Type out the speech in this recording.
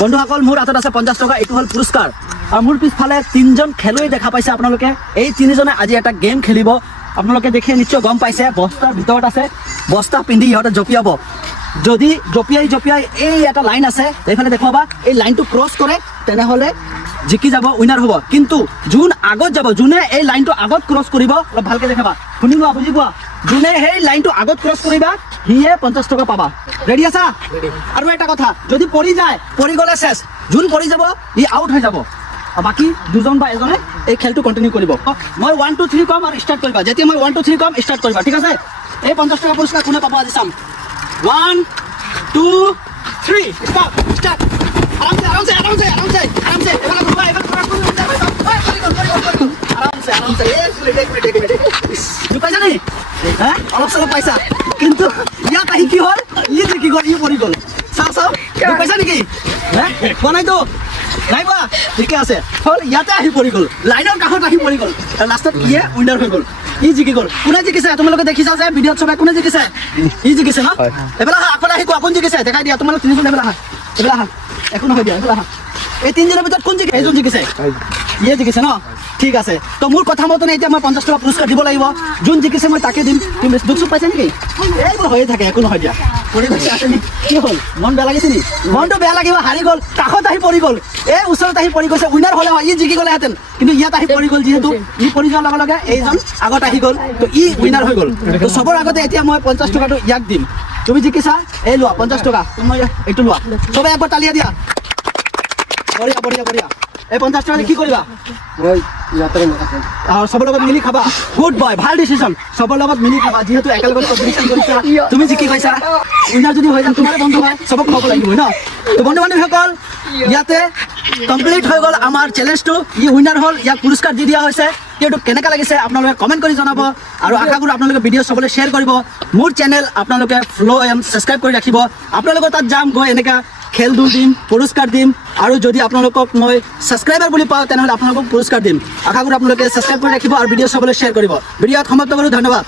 বন্ধুসকল মোৰ হাতত আছে 50 টকা এইটো হল পুৰস্কাৰ আৰু মোৰ পিছফালে তিনজন খেলুৱৈ দেখা পাইছে আপোনালোকে এই তিনিজনে আজি এটা গেম খেলিব আপোনালোকে দেখি নিশ্চয় গম পাইছে বস্তাৰ ভিতৰত আছে বস্তা পিন্ধি ইহঁতে জপিয়াব যদি জপিয়াই এই এটা লাইন আছে এইফালে দেখুৱাবা এই লাইনটো ক্ৰছ কৰে তেনেহলে জিকি যাব উইনাৰ হ'ব কিন্তু যোন আগত যাব যোনে এই লাইনটো আগত ক্ৰছ কৰিব অলপ ভালকে দেখাবা শুনি লোৱা বুজি পোৱা যোনে এই লাইনটো আগত ক্ৰছ কৰিবা হিয়ে 50 টকা পাবা ৰেডি আছা আৰু এটা কথা যদি পৰি যায় পৰি গলে শেষ যোন পৰি যাব ই আউট হৈ যাব বাকি দুজন বা এজনে এই খেলটো কন্টিনিউ কৰিব মই 1 2 3 কম আৰু স্টাৰ্ট কৰিবা যেতিয়া মই 1 2 3 কম স্টাৰ্ট কৰিবা ঠিক আছে এই 50 টকা পুৰস্কাৰ কোনে পাব আজি চাম 1 2 3 স্টার্ট आराम से এবারে ঘুরবা এবারে আরাম से এক মিনিট তুই পাইছা নি হ্যাঁ অলপ সব পয়সা কিন্তু ইয়াত আহি কি হল ই যে কি গল ই পৰি গল চাও তুই পাইছা নেকি হ্যাঁ বনাই তো নাইবা ঠিক আছে হল ইয়াতে আহি পৰি গল লাইনৰ কাষত আহি পৰি গল লাষ্টত ইয়ে উইনাৰ হৈ গল ই জিকি গল কোনে জিকিছে তোমালোকে দেখিছা যে ভিডিঅ'ত সবাই কোনে জিকিছে ই জিকিছে না এবেলা আকলে আহি কোন জিকিছে দেখাই দিয়া তোমালোক তিনিজন এবেলা এখন হৈ দিয়া এবেলা এই তিনজনের ভিতৰত কোন জিকিছে এইজন জিকিছে ইয়ে জিকিছে ন ঠিক আছে তো মোৰ কথা মতে এতিয়া মই 50 টকা পুৰস্কাৰ দিব লাগিব যোন জিকিছে মই তাকে দিম তুমি দুখ সুখ পাইছা নেকি এইবোৰ হৈ থাকে একো নহয় দিয়া পৰি গৈছে আছে নি কি হ'ল মন বেয়া লাগিছে নি মনটো বেয়া লাগিব হাৰি গল কাষত আহি পৰি গল এই ওচৰত আহি পৰি গৈছে উইনাৰ হলে ই জিকি গলে হেতেন কিন্তু ইয়াত আহি পৰি গল যিহেতু ই পৰি যোৱাৰ লগে লগে এইজন আগত আহি গল তো ই উইনাৰ হৈ গল তো সবৰ আগতে এতিয়া মই 50 টকাটো ইয়াক দিম তুমি জিকিছা এই লোৱা 50 টকা তুমি এইটো লোৱা সবে একবাৰ তালিয়া দিয়া বঢ়িয়া এই 50 টকা কি কৰিবা মই ইয়াতে আৰু সবৰ লগত মিলি খাবা গুড বয় ভাল ডিসিশন সবৰ লগত মিলি খাবা যেহেতু একেলগত কম্পিটিশন কৰিছা তুমি জিকি গৈছা উইনাৰ যদি হৈ যায় তোমাৰ বন্ধু হয় সবক খাব লাগিব ন তো বন্ধু বান্ধৱীসকল ইয়াতে কমপ্লিট হৈ গল আমাৰ চ্যালেঞ্জটো ই উইনাৰ হল ইয়াক পুৰস্কাৰ দি দিয়া হৈছে এইটো কেনেকা লাগিছে আপোনালোকে কমেন্ট কৰি জনাব আৰু আশা কৰো আপোনালোকে ভিডিঅ' সবলে শেয়াৰ কৰিব মোৰ চেনেল আপোনালোকে ফলো এম সাবস্ক্ৰাইব কৰি ৰাখিব আপোনালোকৰ তাত যাম গৈ এনেকা খেল দিম পুৰস্কাৰ দিম আৰু যদি আপোনালোকক মই সাবস্ক্ৰাইবাৰ বুলি পাওঁ তেনেহলে আপোনালোকক পুৰস্কাৰ দিম আশা কৰো আপোনালোকে সাবস্ক্ৰাইব কৰি ৰাখিব আৰু ভিডিঅ' সবলে শেয়াৰ কৰিব ভিডিঅ'ত সমাপ্ত কৰো ধন্যবাদ।